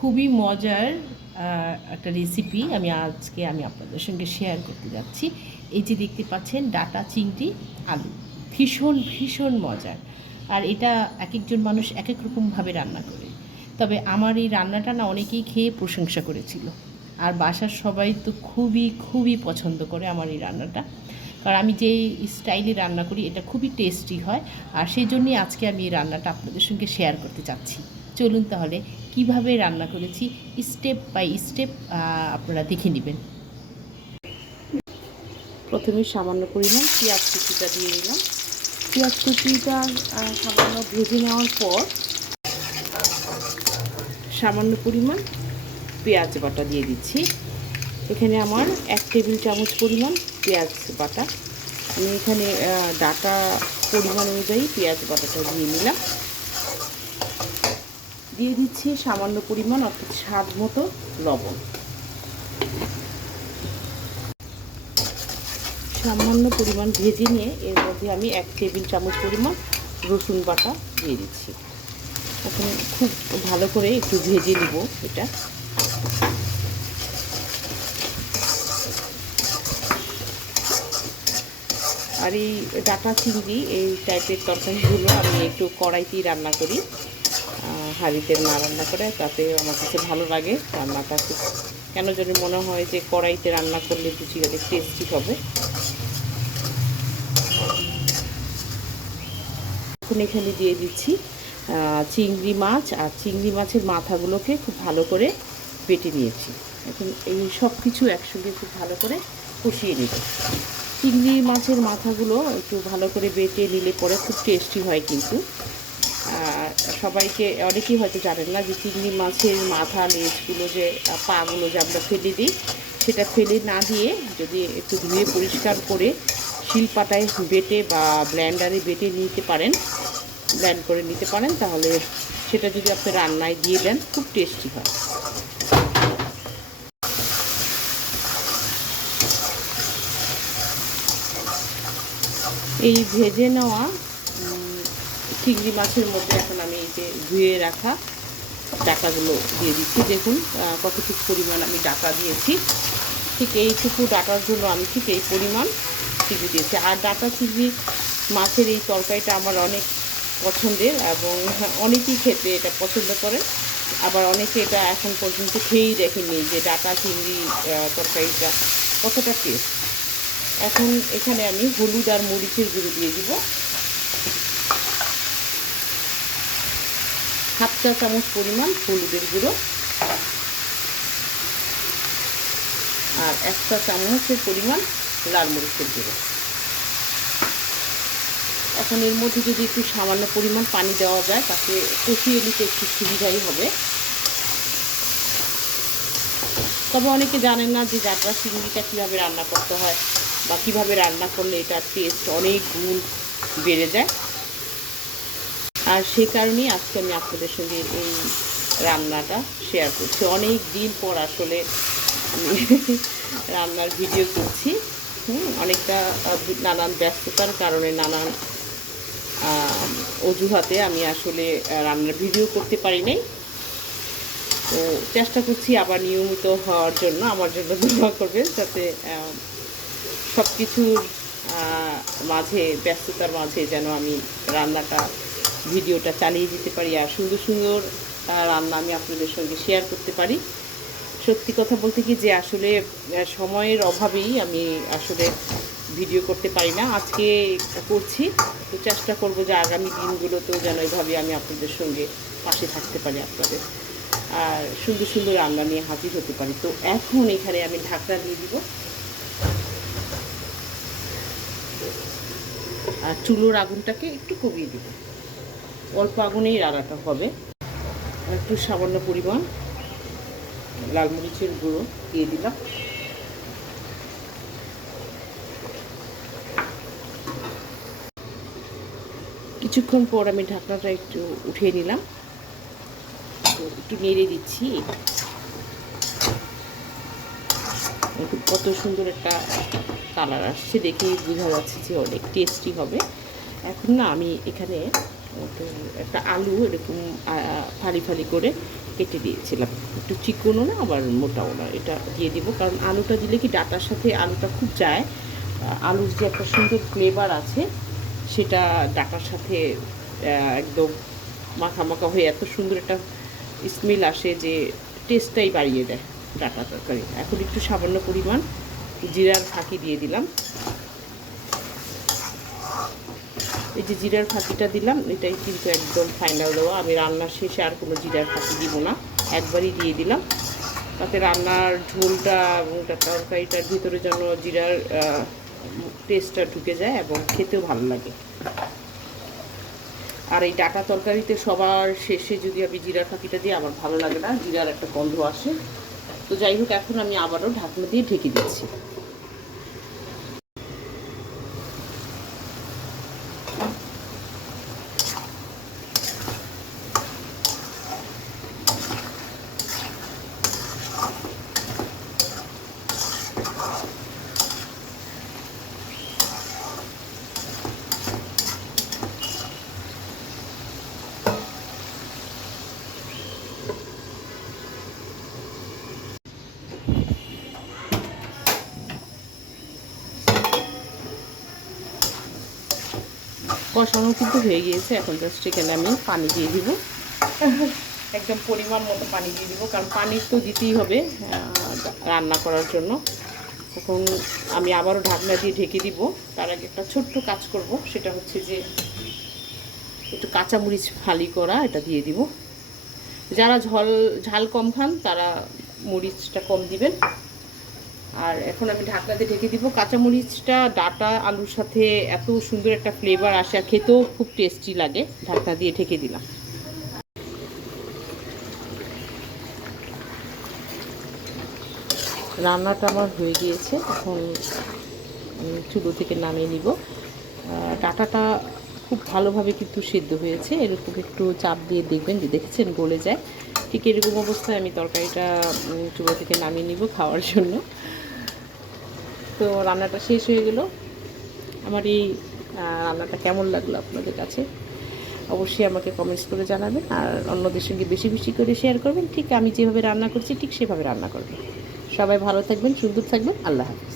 খুবই মজার একটা রেসিপি আমি আজকে আমি আপনাদের সঙ্গে শেয়ার করতে যাচ্ছি। এই যে দেখতে পাচ্ছেন, ডাটা চিংড়ি, আলু। ভীষণ ভীষণ মজার। আর এটা এক একজন মানুষ এক এক রকমভাবে রান্না করে। তবে আমার এই রান্নাটা না অনেকেই খেয়ে প্রশংসা করেছিল। আর বাসার সবাই তো খুবই খুবই পছন্দ করে আমার এই রান্নাটা। কারণ আমি যে স্টাইলে রান্না করি, এটা খুবই টেস্টি হয়। আর সেই জন্যই আজকে আমি এই রান্নাটা আপনাদের সঙ্গে শেয়ার করতে চাচ্ছি। চলুন তাহলে কীভাবে রান্না করেছি স্টেপ বাই স্টেপ আপনারা দেখে নেবেন। প্রথমে সামান্য পরিমাণ পেঁয়াজ কুচিটা দিয়ে দিলাম। পেঁয়াজ কুচিটা সামান্য ভেজে নেওয়ার পর সামান্য পরিমাণ পেঁয়াজ বাটা দিয়ে দিচ্ছি। এখানে আমার এক টেবিল চামচ পরিমাণ পেঁয়াজ বাটা। আমি এখানে ডাটা পরিমাণ অনুযায়ী পেঁয়াজ বাটাটা দিয়ে নিলাম। দিয়ে দিচ্ছি সামান্য পরিমাণ, অর্থাৎ স্বাদ মতো লবণ। সামান্য পরিমাণ ভেজে নিয়ে এর মধ্যে আমি এক টেবিল চামচ পরিমাণ রসুন বাটা দিয়ে দিচ্ছি। এখন খুব ভালো করে একটু ভেজে নিব এটা। আর এই ডাটা চিংড়ি, এই টাইপের তরকারিগুলো আমি একটু কড়াইতেই রান্না করি। হাঁড়িতে না রান্না করে, তাতে আমার কাছে ভালো লাগে। রান্নাটা খুব, কেন জানি মনে হয় যে কড়াইতে রান্না করলে বুঝি অনেক টেস্টি হবে। এখন এখানে দিয়ে দিচ্ছি চিংড়ি মাছ, আর চিংড়ি মাছের মাথাগুলোকে খুব ভালো করে বেটে নিয়েছি। এখন এই সব কিছু একসঙ্গে খুব ভালো করে কষিয়ে নেব। চিংড়ি মাছের মাথাগুলো একটু ভালো করে বেটে নিলে পরে খুব টেস্টি হয় কিন্তু। সবাইকে, অনেকেই হয়তো জানেন না যে চিংড়ি মাছের মাথা লেজগুলো যে পাগুলো যে আমরা ফেলে দিই, সেটা ফেলে না দিয়ে যদি একটু ধুয়ে পরিষ্কার করে শিলপাটায় বেটে বা ব্ল্যান্ডারে বেটে নিতে পারেন, ব্ল্যান্ড করে নিতে পারেন, তাহলে সেটা যদি আপনি রান্নায় দিয়ে দেন, খুব টেস্টি হয়। এই ভেজে নেওয়া চিংড়ি মাছের মধ্যে এখন আমি এই যে ধুয়ে রাখা ডাটাগুলো দিয়ে দিচ্ছি। দেখুন কতটুকু পরিমাণ আমি ডাটা দিয়েছি। ঠিক এইটুকু ডাটার জন্য আমি ঠিক এই পরিমাণ চিংড়ি দিয়েছি। আর ডাটা চিংড়ি মাছের এই তরকারিটা আমার অনেক পছন্দের এবং অনেকেই খেতে এটা পছন্দ করে আবার অনেকে এটা এখন পর্যন্ত খেয়েই দেখেনি যে ডাটা চিংড়ি তরকারিটা কতটা টেস্ট এখন এখানে আমি হলুদ আর মরিচের গুঁড়ো দিয়ে দিব। চা চামচ পরিমাণ হলুদের গুঁড়ো। আর এক চা চামচের পরিমাণ লাল মরিচের গুঁড়ো। এখন এর মধ্যে যদি একটু সামান্য পরিমাণ পানি দেওয়া যায়, তাতে কষিয়ে নিতে একটু সুবিধাই হবে। তবে অনেকে জানেন না যে যাত্রা চিংড়িটা কীভাবে রান্না করতে হয় বা কীভাবে রান্না করলে এটার টেস্ট অনেক গুণ বেড়ে যায়। আর সে কারণেই আজকে আমি আপনাদের সঙ্গে এই রান্নাটা শেয়ার করছি। অনেক দিন পর আসলে আমি রান্নার ভিডিও করছি। অনেকটা নানান ব্যস্ততার কারণে নানান অজুহাতে আমি আসলে রান্নার ভিডিও করতে পারি নাই। তো চেষ্টা করছি আবার নিয়মিত হওয়ার জন্য, আমার জন্য দোয়া করবেন যাতে সব কিছুর মাঝে, ব্যস্ততার মাঝে যেন আমি রান্নাটা ভিডিওটা চালিয়ে যেতে পারি আর সুন্দর সুন্দর রান্না আমি আপনাদের সঙ্গে শেয়ার করতে পারি। সত্যি কথা বলতে কি যে আসলে সময়ের অভাবেই আমি আসলে ভিডিও করতে পারি না। আজকে করছি, তো চেষ্টা করব যে আগামী দিনগুলোতেও যেন এইভাবে আমি আপনাদের সঙ্গে পাশে থাকতে পারি আপনাদের। আর সুন্দর সুন্দর রান্না নিয়ে হাজির হতে পারি। তো এখন এখানে আমি ঢাকনা দিয়ে দিব। আর চুলোর আগুনটাকে একটু কমিয়ে দেব। অল্প আগুনেই রান্নাটা হবে। একটু সামান্য পরিমাণ লাল মরিচের গুঁড়ো দিয়ে দিলাম। কিছুক্ষণ পর আমি ঢাকনাটা একটু উঠিয়ে নিলাম। তো একটু নেড়ে দিচ্ছি। কত সুন্দর একটা কালার আসছে দেখেই বোঝা যাচ্ছে যে অনেক টেস্টি হবে। এখন না আমি এখানে তো একটা আলু এরকম ফালি ফালি করে কেটে দিয়েছিলাম। একটু চিকনও না, আবার মোটাও না। এটা দিয়ে দিব, কারণ আলুটা দিলে কি ডাটার সাথে আলুটা খুব যায়। আলুর যে একটা সুন্দর ফ্লেভার আছে, সেটা ডাটার সাথে একদম মাখা মাখা হয়ে এত সুন্দর একটা স্মেল আসে যে টেস্টটাই বাড়িয়ে দেয় ডাটা তরকারি। এখন একটু সামান্য পরিমাণ জিরার ফাঁকি দিয়ে দিলাম। এই যে জিরার ফাঁকিটা দিলাম, এটাই কিন্তু একদম ফাইনাল দেওয়া। আমি রান্নার শেষে আর কোনো জিরার ফাঁকি দিব না, একবারই দিয়ে দিলাম। তাতে রান্নার ঝোলটা এবং তার তরকারিটার ভিতরে যেন জিরার টেস্টটা ঢুকে যায় এবং খেতেও ভালো লাগে। আর এই ডাটা তরকারিতে সবার শেষে যদি আমি জিরার ফাঁকিটা দিই, আমার ভালো লাগে না, জিরার একটা গন্ধ আসে। তো যাই হোক, এখন আমি আবারও ঢাকনা দিয়ে ঢেকে দিচ্ছি। কষানো কিন্তু হয়ে গিয়েছে। এখন জাস্ট এখানে আমি পানি দিয়ে দিব। একদম পরিমাণ মতো পানি দিয়ে দিব, কারণ পানি তো দিতেই হবে রান্না করার জন্য। এখন আমি আবারও ঢাকনা দিয়ে ঢেকে দিব। তার আগে একটা ছোট্ট কাজ করব, সেটা হচ্ছে যে একটু কাঁচামরিচ ফালি করা, এটা দিয়ে দিব। যারা ঝল, ঝাল কম খান, তারা মরিচটা কম দিবেন। আর এখন আমি ঢাকনাতে ঢেকে দিব। কাঁচামরিচটা, ডাটা, আলুর সাথে এত সুন্দর একটা ফ্লেভার আসে আর খেতেও খুব টেস্টি লাগে। ঢাকনা দিয়ে ঢেকে দিলাম। রান্নাটা আমার হয়ে গিয়েছে। এখন চুলো থেকে নামিয়ে নিব। ডাটাটা খুব ভালোভাবে কিন্তু সিদ্ধ হয়েছে। এরকম একটু চাপ দিয়ে দেখবেন যে দেখেছেন, গলে যায়। ঠিক এরকম অবস্থায় আমি তরকারিটা চুলো থেকে নামিয়ে নিব খাওয়ার জন্য। তো রান্নাটা শেষ হয়ে গেল। আমার এই রান্নাটা কেমন লাগল আপনাদের কাছে? অবশ্যই আমাকে কমেন্টস করে জানাবেন আর অন্যদের সঙ্গে বেশি বেশি করে শেয়ার করবেন। ঠিক আমি যেভাবে রান্না করছি, ঠিক সেভাবে রান্না করবেন। সবাই ভালো থাকবেন, সুন্দর থাকবেন। আল্লাহ হাফিজ।